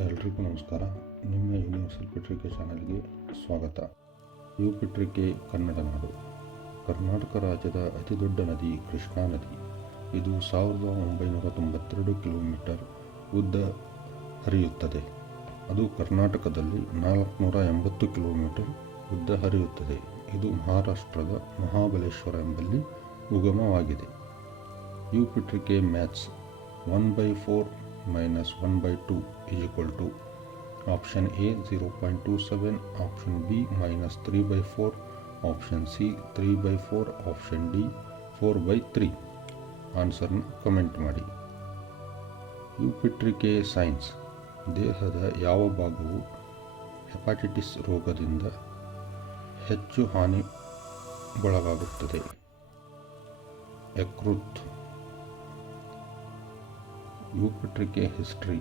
ಎಲ್ರಿಗೂ ನಮಸ್ಕಾರ. ನಿಮ್ಮ ಯೂನಿವರ್ಸಲ್ ಪತ್ರಿಕೆ ಚಾನಲ್ಗೆ ಸ್ವಾಗತ. ಯು ಪತ್ರಿಕೆ, ಕನ್ನಡ ನಾಡು. ಕರ್ನಾಟಕ ರಾಜ್ಯದ ಅತಿದೊಡ್ಡ ನದಿ ಕೃಷ್ಣಾ ನದಿ. ಇದು ಸಾವಿರದ ಒಂಬೈನೂರ ತೊಂಬತ್ತೆರಡು ಕಿಲೋಮೀಟರ್ ಉದ್ದ ಹರಿಯುತ್ತದೆ. ಅದು ಕರ್ನಾಟಕದಲ್ಲಿ ನಾಲ್ಕುನೂರ ಎಂಬತ್ತು ಕಿಲೋಮೀಟರ್ ಉದ್ದ ಹರಿಯುತ್ತದೆ. ಇದು ಮಹಾರಾಷ್ಟ್ರದ ಮಹಾಬಲೇಶ್ವರ ಎಂಬಲ್ಲಿ ಉಗಮವಾಗಿದೆ. ಯು ಪತ್ರಿಕೆ maths one by four two is equal to option A zero point two seven option B minus three by four option C three by four option D four by three ಆನ್ಸರ್ನ comment ಮಾಡಿ. You ಪತ್ರಿಕೆ science ದೇಹದ ಯಾವ ಭಾಗವು hepatitis ರೋಗದಿಂದ ಹೆಚ್ಚು ಹಾನಿಗೊಳಗಾಗುತ್ತದೆ? ಯಕೃತ್. U ಪತ್ರಿಕೆ ಹಿಸ್ಟ್ರಿ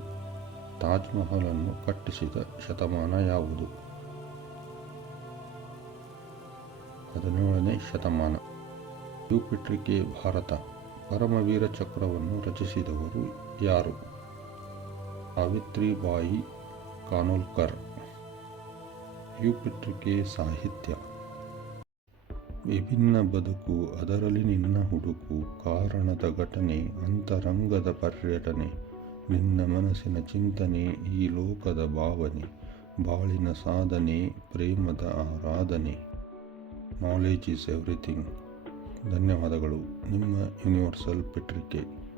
ತಾಜ್ ಅನ್ನು ಕಟ್ಟಿಸಿದ ಶತಮಾನ ಯಾವುದು? ಹದಿನೇಳನೇ ಶತಮಾನ. ಯುಪಿಟ್ರಿಕೆ ಭಾರತ ಪರಮವೀರ ಚಕ್ರವನ್ನು ರಚಿಸಿದವರು ಯಾರು? ಸಾವಿತ್ರಿಬಾಯಿ ಕಾನೋಲ್ಕರ್. ಯು ಪತ್ರಿಕೆ ಸಾಹಿತ್ಯ. ವಿಭಿನ್ನ ಬದುಕು, ಅದರಲ್ಲಿ ನಿನ್ನ ಹುಡುಕು, ಕಾರಣದ ಘಟನೆ, ಅಂತರಂಗದ ಪರ್ಯಟನೆ, ನಿನ್ನ ಮನಸ್ಸಿನ ಚಿಂತನೆ, ಈ ಲೋಕದ ಭಾವನೆ, ಬಾಳಿನ ಸಾಧನೆ, ಪ್ರೇಮದ ಆರಾಧನೆ. ನಾಲೆಜ್ ಈಸ್ ಎವ್ರಿಥಿಂಗ್ ಧನ್ಯವಾದಗಳು. ನಿಮ್ಮ ಯೂನಿವರ್ಸಲ್ ಪತ್ರಿಕೆ